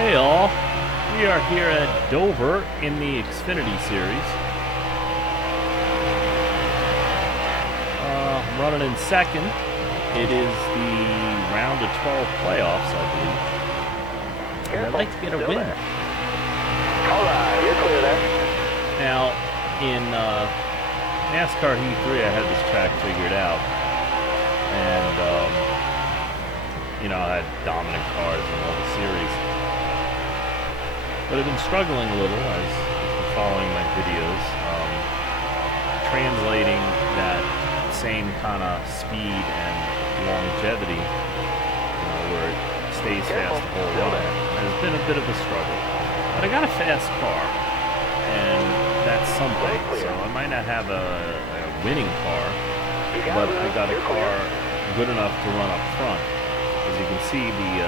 Hey all, we are here at Dover in the Xfinity series. I'm running in second. It is the round of 12 playoffs, I believe. And I'd like to get a win. Alright, you're clear there. Now, in Nascar Heat 3, I had this track figured out. And, I had dominant cars in all the series. But I've been struggling a little as you're following my videos, translating that same kind of speed and longevity, where it stays fast the whole run. Has been a bit of a struggle. But I got a fast car, and that's something. So I might not have a winning car, but I got a car good enough to run up front. As you can see, the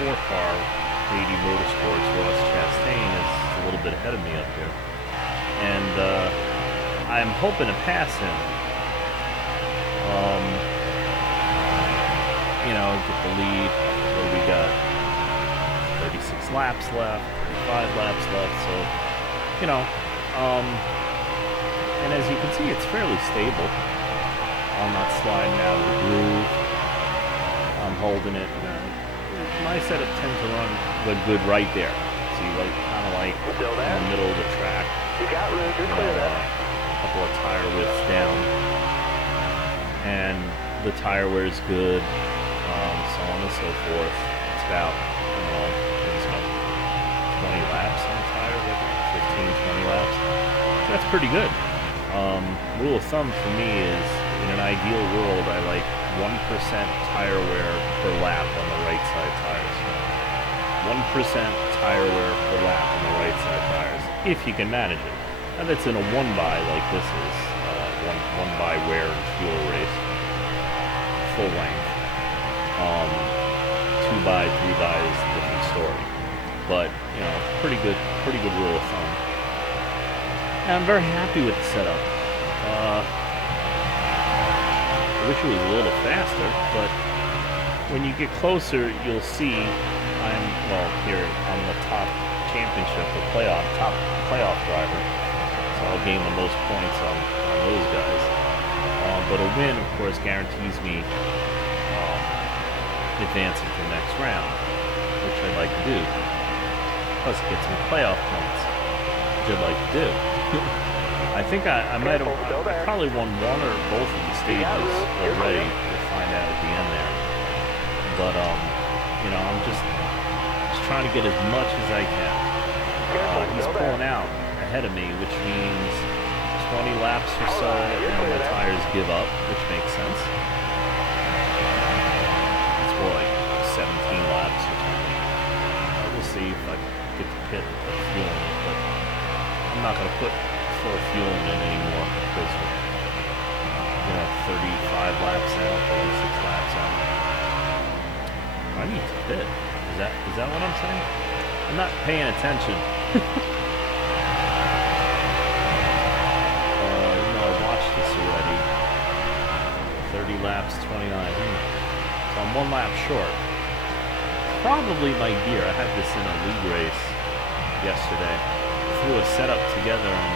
4-car 80 Motorsports Ross Chastain is a little bit ahead of me up here, and I'm hoping to pass him. Get the lead. What do we got? 36 laps left, 35 laps left. So, and as you can see, it's fairly stable. I'm not sliding out of the groove. I'm holding it. My setup tends to run good right there. So you kind of like in the middle of the track. You got room, you're clear there. A couple of tire widths down, and the tire wear is good, so on and so forth. It's about, maybe about 20 laps on the tire, 15, 20 laps. So that's pretty good. Rule of thumb for me is, in an ideal world, I like 1% tire wear per lap on the right side tires. 1% tire wear per lap on the right side tires, if you can manage it. Now that's in a 1-by like this is, one by wear and fuel race, full length. 2-by, 3-by is a different story. But, pretty good rule of thumb. And I'm very happy with the setup. I wish it was a little faster, but when you get closer, you'll see here I'm the top championship, top playoff driver, so I'll gain the most points on those guys. But a win, of course, guarantees me advancing to the next round, which I'd like to do. Plus, get some playoff points, which I'd like to do. I think I might have probably won one or both of the stages already. We'll find out at the end there. But I'm just trying to get as much as I can. He's pulling out ahead of me, which means 20 laps or so, and the tires give up, which makes sense. It's more like 17 laps. We'll see if I get to pit the fuel in it, but I'm not going to put full fuel in it anymore because we're 35 laps out, 36 laps out. I need to pit. Is that what I'm saying? I'm not paying attention. I watched this already. 30 laps, 29. So I'm 1 lap short. Probably my gear. I had this in a league race yesterday. Threw a setup together, and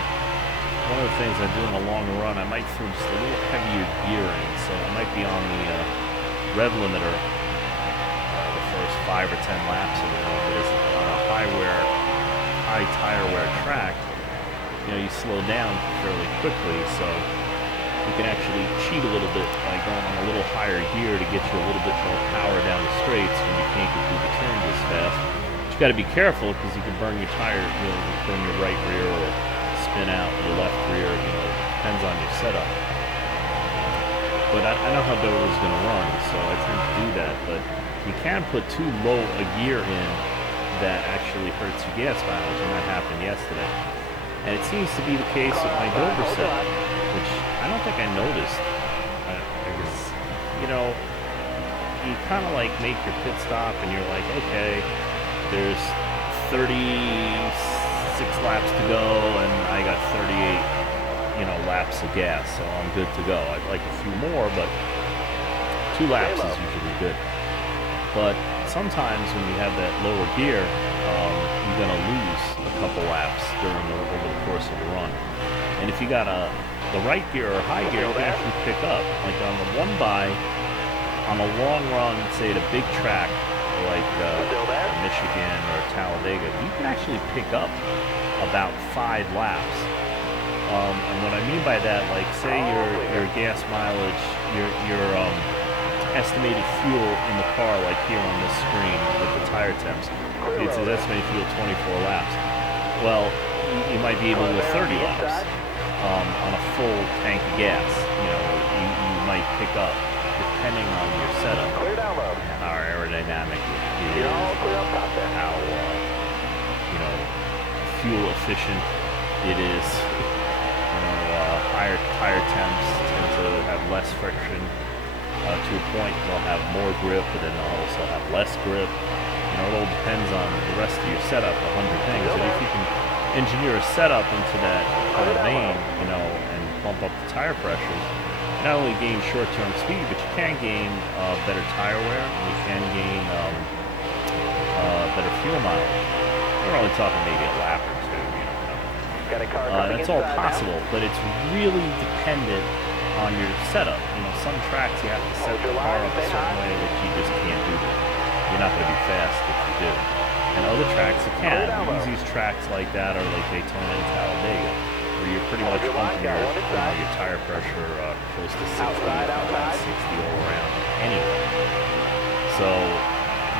one of the things I do in a long run, I might throw just a little heavier gear in, so I might be on the rev limiter the first 5 or 10 laps of the run. But it's on a high tire wear track, you slow down fairly quickly, so you can actually cheat a little bit by going on a little higher gear to get you a little bit more power down the straights when you can't get through the turns as fast. But you got to be careful because you can burn your tire, burn your right rear or spin out your left rear. Depends on your setup. But I know how Dover's going to run, so I tend to do that. But you can put too low a gear in that actually hurts your gas mileage, and that happened yesterday. And it seems to be the case with my Dover setup, which I don't think I noticed. Because, you kind of like make your pit stop and you're like, okay, there's 36 laps to go and I got 38, laps of gas, so I'm good to go. I'd like a few more, but 2 laps is usually good. But sometimes when you have that lower gear, you're going to lose a couple laps over the course of the run. And if you got the right gear or high gear, you can actually pick up. Like on the one by, on a long run, say at a big track like Michigan or Talladega, you can actually pick up about 5 laps. And what I mean by that, like say your gas mileage, your estimated fuel in the car, like here on this screen with the tire temps, it says estimated fuel 24 laps. Well, you might be able to do 30 laps on a full tank of gas. You might pick up, depending on your setup, how aerodynamic it is, how fuel efficient it is. Higher tire temps tend to have less friction. To a point, they'll have more grip, but then they'll also have less grip. It all depends on the rest of your setup, 100 things. And if you can engineer a setup into that kind of vein, and bump up the tire pressures, you not only gain short-term speed, but you can gain better tire wear, and you can gain better fuel mileage. We're only talking maybe a lap or two, That's all possible, but it's really dependent on your setup. Some tracks you have to set the car up a certain way that you just can't do that. You're not going to be fast if you do. And other tracks you can. The easiest tracks like that are like Daytona and Talladega, where you're pretty much pumping your tire pressure close to 60, around 60 all around anyway. So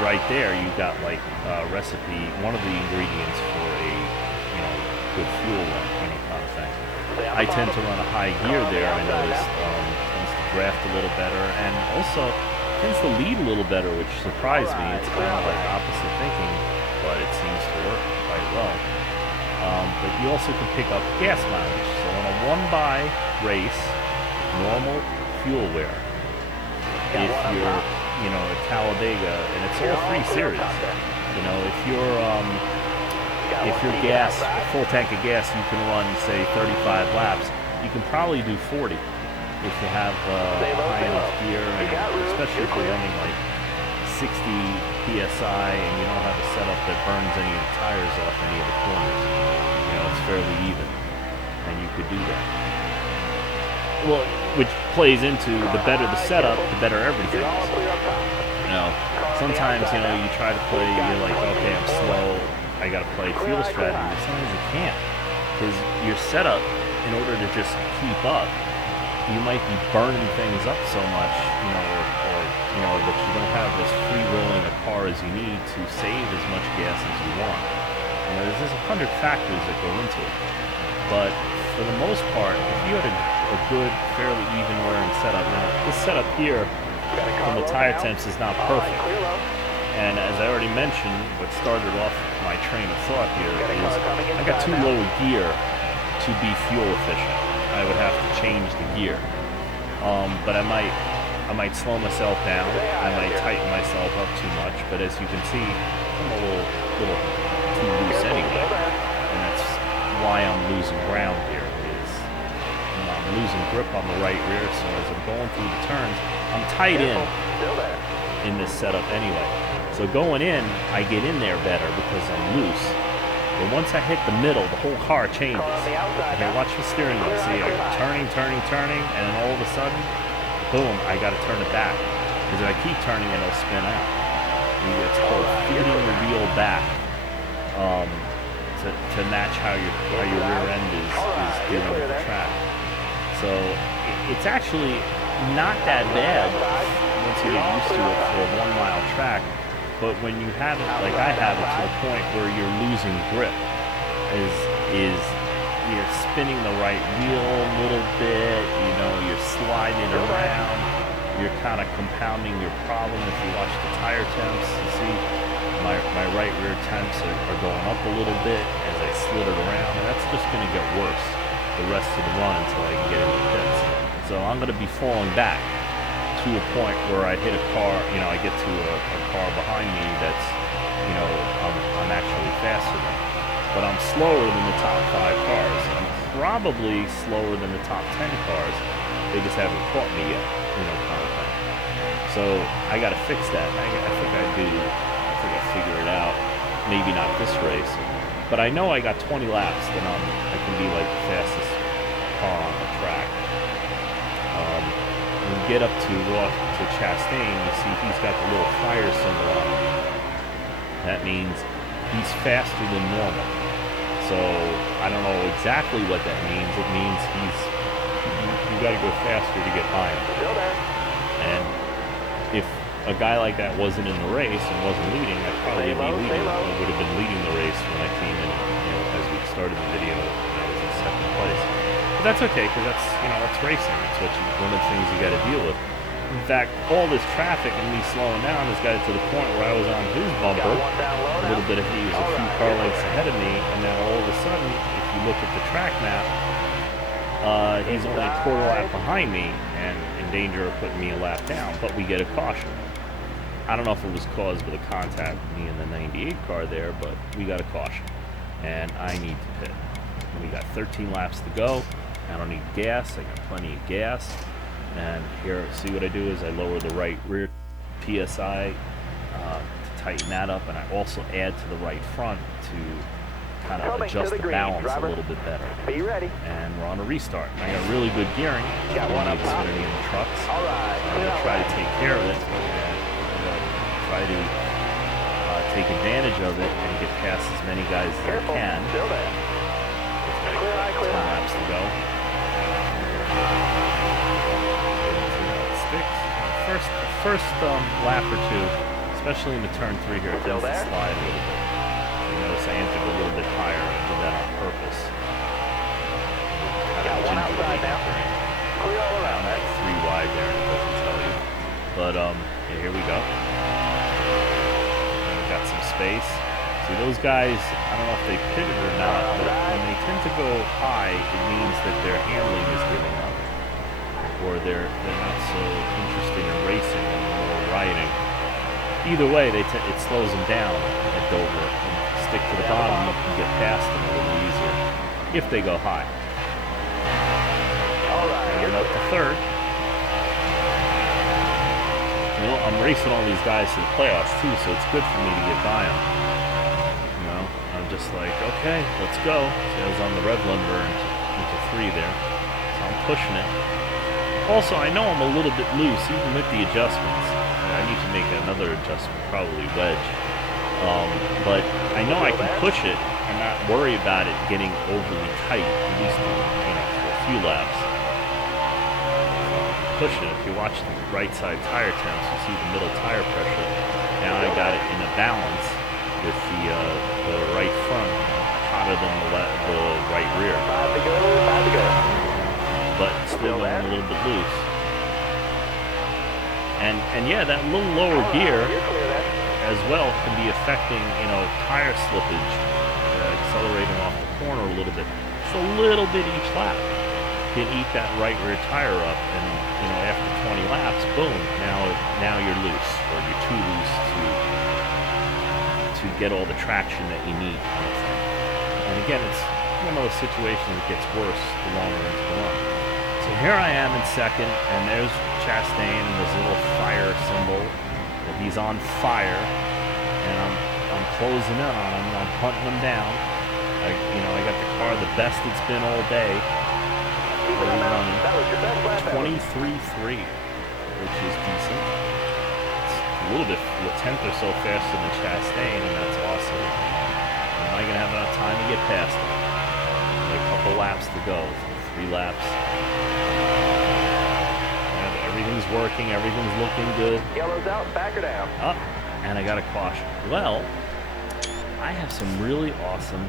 right there you've got like recipe, one of the ingredients for a good fuel run, kind of thing. I tend to run a high gear there. I noticed tends to draft a little better, and also tends to lead a little better, which surprised me. It's kind of like opposite thinking, but it seems to work quite well. But you also can pick up gas mileage. So on a 1-by race, normal fuel wear, if you're at Talladega, and it's all 3 series. If your gas, full tank of gas, you can run, say, 35 laps, you can probably do 40 if you have high enough gear, and especially if you're running like 60 PSI and you don't have a setup that burns any of the tires off any of the corners. It's fairly even, and you could do that. Well, which plays into the better the setup, the better everything is. Sometimes, you try to play, you're like, okay, I'm slow, I gotta play fuel strategy, but sometimes you can't, because your setup, in order to just keep up, you might be burning things up so much, or that you don't have as free rolling a car as you need to save as much gas as you want. There's 100 factors that go into it, but for the most part, if you had a good, fairly even wearing setup, now this setup here from the tire temps is not perfect. And as I already mentioned, what started off my train of thought here is I got too low a gear to be fuel efficient. I would have to change the gear. But I might slow myself down. I might tighten myself up too much. But as you can see, I'm a little too loose anyway. And that's why I'm losing ground here. I'm losing grip on the right rear. So as I'm going through the turns, I'm tight in this setup anyway. So going in, I get in there better because I'm loose. But once I hit the middle, the whole car changes. Okay, watch the steering wheel. See, I'm turning, and then all of a sudden, boom, I got to turn it back. Because if I keep turning, it'll spin out. It's called feeding the wheel back to match how your rear end is dealing with the track. So it's actually not that bad once you get used to it for a 1-mile track. But when you have it, like I have it, to the point where you're losing grip, is you're spinning the right wheel a little bit, you're sliding around, you're kind of compounding your problem. If you watch the tire temps, you see my right rear temps are going up a little bit as I slid it around, and that's just going to get worse the rest of the run until I can get into pits. So I'm going to be falling back to a point where I hit a car, I get to a car behind me that's, I'm actually faster than. But I'm slower than the top 5 cars. I'm probably slower than the top 10 cars. They just haven't caught me yet, kind of thing. So I got to fix that. I think I do. I think I figure it out. Maybe not this race, but I know I got 20 laps. Then I can be like the fastest car on the track. When we get up to Chastain, you see he's got the little fire symbol on him. That means he's faster than normal. So I don't know exactly what that means. It means you got to go faster to get by him. And if a guy like that wasn't in the race and wasn't leading, I'd probably be leading. I would have been leading the race when I came in, as we started the video, and I was in second place. But that's okay, because that's racing. It's one of the things you got to deal with. In fact, all this traffic and me slowing down has got it to the point where I was on his bumper. A little bit of he was a few car lengths ahead of me, and now all of a sudden, if you look at the track map, he's only a quarter lap behind me and in danger of putting me a lap down, but we get a caution. I don't know if it was caused with a contact with me in the 98 car there, but we got a caution, and I need to pit. We got 13 laps to go. I don't need gas. I got plenty of gas. And here, see what I do is I lower the right rear PSI to tighten that up, and I also add to the right front to kind of adjust the balance a little bit better. Be ready. And we're on a restart. I got really good gearing. Got one up top. Xfinity in the trucks. All right. So I'm going to try to take care of it and try to take advantage of it and get past as many guys as I can. Still there. Clear eye, clear 10 eye. laps to go. First lap or two, especially in the turn 3 here, it tends to slide a little bit. You notice I entered a little bit higher and I did that on purpose. Got one outside now. Clear all around. I'm like 3 wide there, and it doesn't tell you. But yeah, here we go. And we got some space. See, those guys, I don't know if they pitted or not, but when they tend to go high, it means that their handling is giving up, or they're not so interested in racing and more riding. Either way, it slows them down at Dover. And stick to the bottom, you can get past them a little easier if they go high. All right. And up to third. I'm racing all these guys to the playoffs too, so it's good for me to get by them. I'm just like, okay, let's go. So I was on the red lumber into 3 there, so I'm pushing it. Also, I know I'm a little bit loose, even with the adjustments. I need to make another adjustment, probably wedge. But I know I can push it and not worry about it getting overly tight, at least for a few laps. Pushing it. If you watch the right side tire temps, you see the middle tire pressure. Now I got it in a balance with the right front hotter than the right rear. 5 to go, 5 to go. But still going a little bit loose. And yeah, that little lower gear as well can be affecting, tire slippage, accelerating off the corner a little bit. Just a little bit each lap can eat that right rear tire up, and after 20 laps, boom, now you're loose, or you're too loose to get all the traction that you need. And again, it's one of those situations that gets worse the longer it's going. So here I am in second, and there's Chastain and this little fire symbol that he's on fire, and I'm closing in on him. I'm hunting him down. I got the car the best it's been all day. That was your best lap ever. 23.3, which is decent. It's a little bit, a tenth or so faster than Chastain, and that's awesome. Am I going to have enough time to get past him? A couple laps to go, 3 laps. And everything's working, everything's looking good. Yellow's out, back or down. Up, and I got a caution. Well, I have some really awesome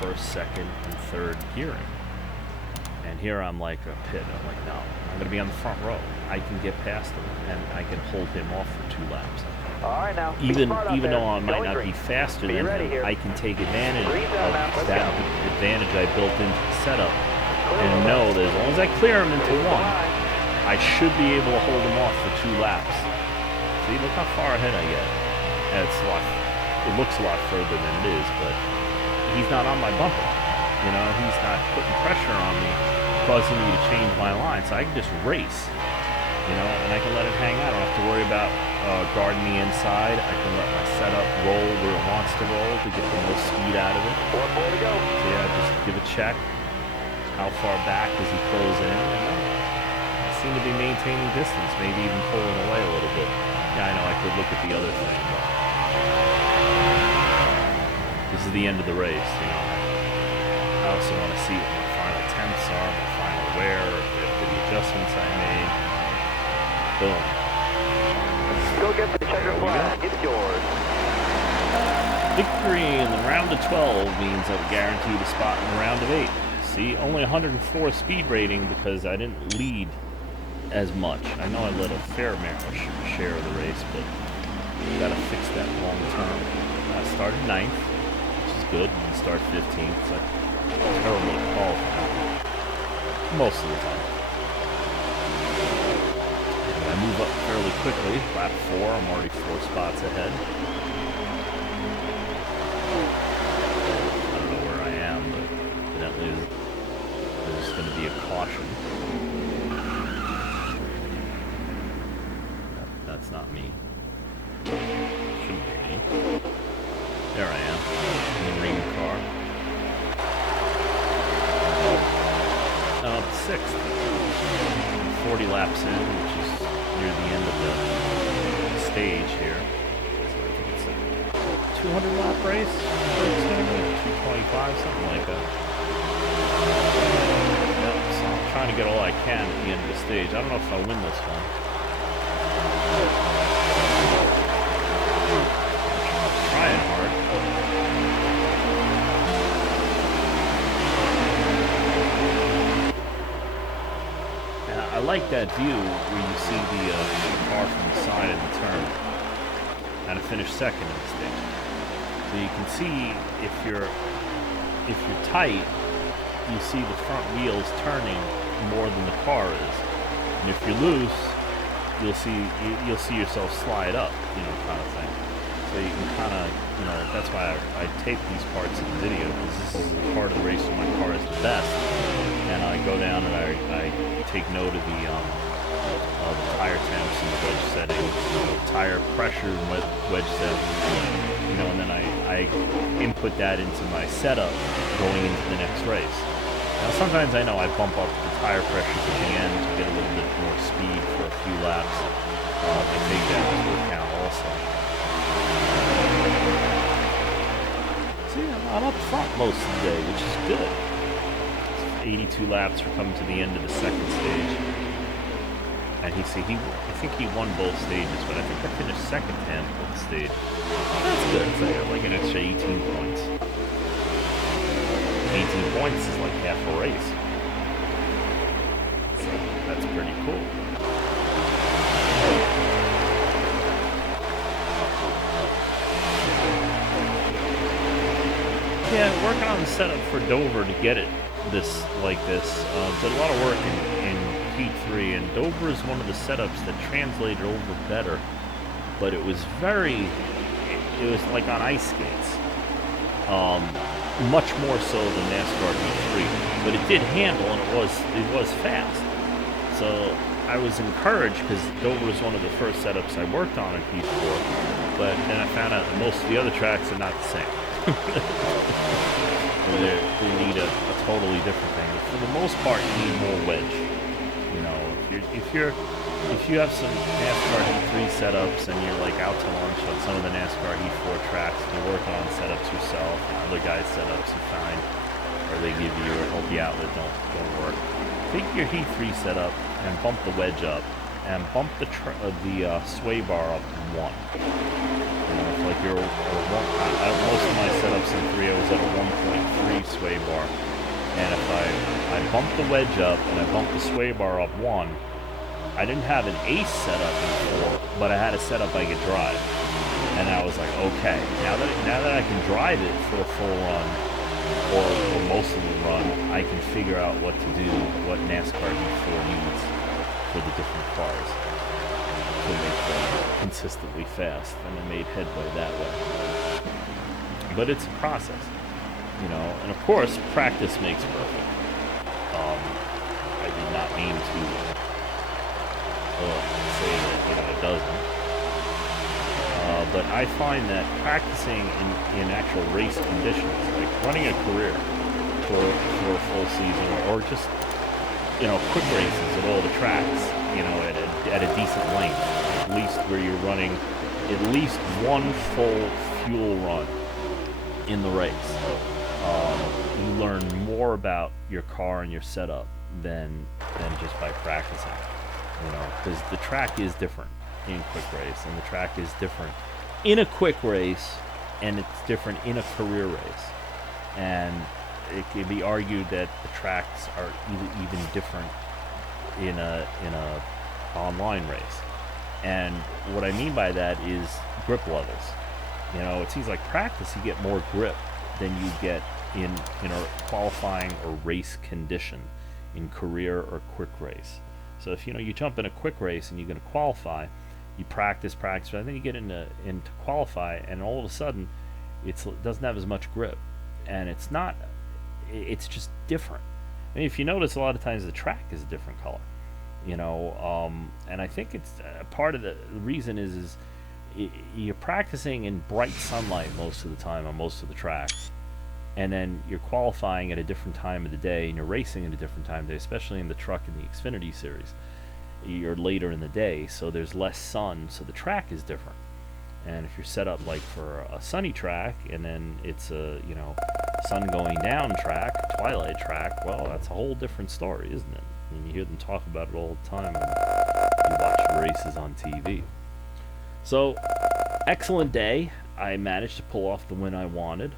first, second, and third gearing. And here I'm like a pit. I'm like, no, I'm going to be on the front row. I can get past him, and I can hold him off for 2 laps. All right, now. Even though I might not be faster than him, I can take advantage of that advantage I built into the setup, and know that as long as I clear him into 1, I should be able to hold him off for 2 laps. See, look how far ahead I get. And it looks a lot further than it is, but he's not on my bumper. He's not putting pressure on me, causing me to change my line, so I can just race. you know, and I can let it hang out. I don't have to worry about guarding the inside. I can let my setup roll where it wants to roll to get the most speed out of it. 4 to go. So yeah, just give a check. How far back does he close in? I seem to be maintaining distance, maybe even pulling away a little bit. Yeah, I know I could look at the other thing, but this is the end of the race, you know. I also want to see what my final temps are, my final wear, after the adjustments I made. Boom. Go get the checker flag. It's yours. Victory in the round of 12 means I'm guaranteed a spot in the round of 8. See, only 104 speed rating because I didn't lead as much. I know I led a fair share of the race, but we gotta fix that long term. I started 9th, which is good, and start 15th, so terrible to qualify most of the time. I move up fairly quickly. Lap 4, I'm already 4 spots ahead. I don't know where I am, but evidently there's going to be a caution. That's not me. Shouldn't be me. There I am, in the ring car. Up 6th. 40 laps in, which is near the end of the stage here. So I think it's a 200 lap race. It's going to be 225, something like that. Yep, so I'm trying to get all I can at the end of the stage. I don't know if I'll win this one. I'm trying hard. I like that view where you see the car from the side of the turn, and I finished 2nd in the stage. So you can see if you're tight, you see the front wheels turning more than the car is, and if you're loose, you'll see yourself slide up, you know, kind of thing. So you can kind of, you know, that's why I tape these parts of the video, because this is the part of the race where my car is the best. And I go down and I take note of the tire temps and the wedge settings, tire pressure and wedge settings, you know, and then I input that into my setup going into the next race. Now sometimes I know I bump up the tire pressures at the end to get a little bit more speed for a few laps. I take that into account also. See, I'm up front most of the day, which is good. 82 laps for coming to the end of the 2nd stage. And I think he won both stages, but I think I finished 2nd and 4th stage. That's good. It's like an extra 18 points. 18 points is like half a race. So that's pretty cool. Yeah, working on the setup for Dover to get it like this. Did a lot of work in Heat 3, and Dover is one of the setups that translated over better, but it was like on ice skates. Much more so than NASCAR Heat 3, but it did handle, and it was fast. So I was encouraged because Dover was one of the first setups I worked on in Heat 4, but then I found out that most of the other tracks are not the same. They need a totally different thing. But for the most part, you need more wedge. You know, if you have some NASCAR Heat 3 setups and you're like out to lunch on some of the NASCAR Heat 4 tracks, and you're working on setups yourself, and other guys' setups you find, or they give you or help you out that don't work. Take your Heat 3 setup and bump the wedge up, and bump the sway bar up 1. Like most of my setups in 3, I was at a 1.3 sway bar, and if I bumped the wedge up and I bumped the sway bar up 1, I didn't have an ace setup in 4, but I had a setup I could drive, and I was like, okay, now that I can drive it for a full run or most of the run, I can figure out what to do, what NASCAR V4 needs for the different cars to make them consistently fast, and I made headway that way. But it's a process, you know, and of course practice makes perfect. I did not mean to say that it doesn't. But I find that practicing in actual race conditions, like running a career for a full season, or just quick races at all the tracks, at a decent length, at least where you're running at least one full fuel run in the race. You learn more about your car and your setup than just by practicing. Because the track is different in quick race, and the track is different in a quick race, and it's different in a career race. And it can be argued that the tracks are even different in a online race. And what I mean by that is grip levels. It seems like practice you get more grip than you get in a qualifying or race condition in career or quick race. So if you jump in a quick race and you're going to qualify, you practice, but then you get into qualify, and all of a sudden it doesn't have as much grip, and it's just different. I mean, if you notice, a lot of times the track is a different color, and I think it's part of the reason is you're practicing in bright sunlight most of the time on most of the tracks, and then you're qualifying at a different time of the day, and you're racing at a different time of the day, especially in the truck and the Xfinity series. You're later in the day, so there's less sun, so the track is different. And if you're set up like for a sunny track, and then it's a sun going down track, twilight track, well, that's a whole different story, isn't it? And you hear them talk about it all the time when you watch races on TV. So, excellent day. I managed to pull off the win I wanted.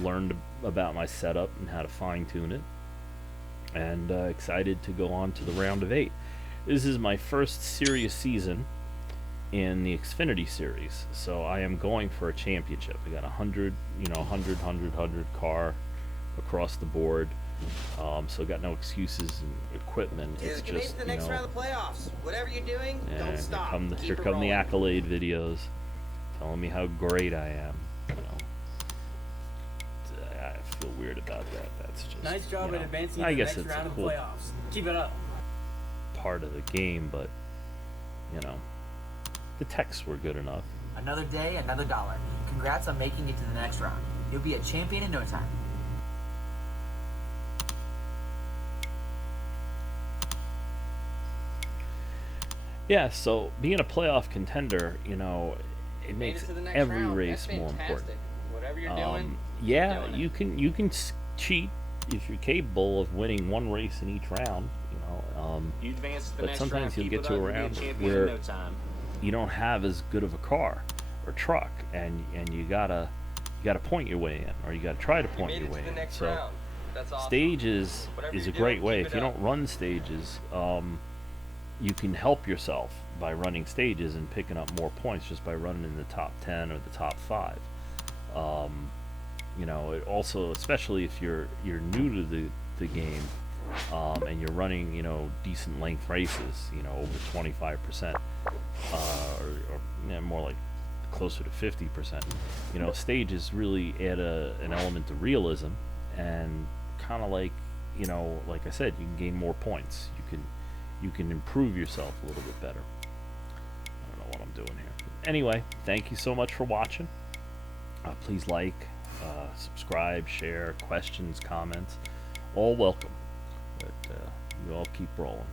Learned about my setup and how to fine-tune it, and excited to go on to the round of 8. This is my first serious season in the Xfinity series, so I am going for a championship. I got 100 car across the board, so got no excuses in equipment. Dude, it's you made it just to the next round of the playoffs. Whatever you're doing, don't stop. Here come the accolade videos telling me how great I am. I feel weird about that. That's just nice job at advancing I to the guess next it's round a of cool the playoffs. Keep it up. part of the game, but the texts were good enough. Another day, another dollar. Congrats on making it to the next round. You'll be a champion in no time. Yeah, so being a playoff contender, it makes every race more important. Whatever you're doing, yeah, you can cheat if you're capable of winning one race in each round, you advance to the but next sometimes round, you'll get to a round where you don't have as good of a car or truck, and you gotta point your way in, or you gotta try to point your way in. So stages is a great way. If you don't run stages, you can help yourself by running stages and picking up more points just by running in the top 10 or the top 5. It also, especially if you're new to the game, and you're running decent length races, over 25%, or more like closer to 50%. Stages really add an element of realism, and kind of like like I said, you can gain more points. You can improve yourself a little bit better. I don't know what I'm doing here. Anyway, thank you so much for watching. Please like, subscribe, share, questions, comments, all welcome. But you all keep rolling.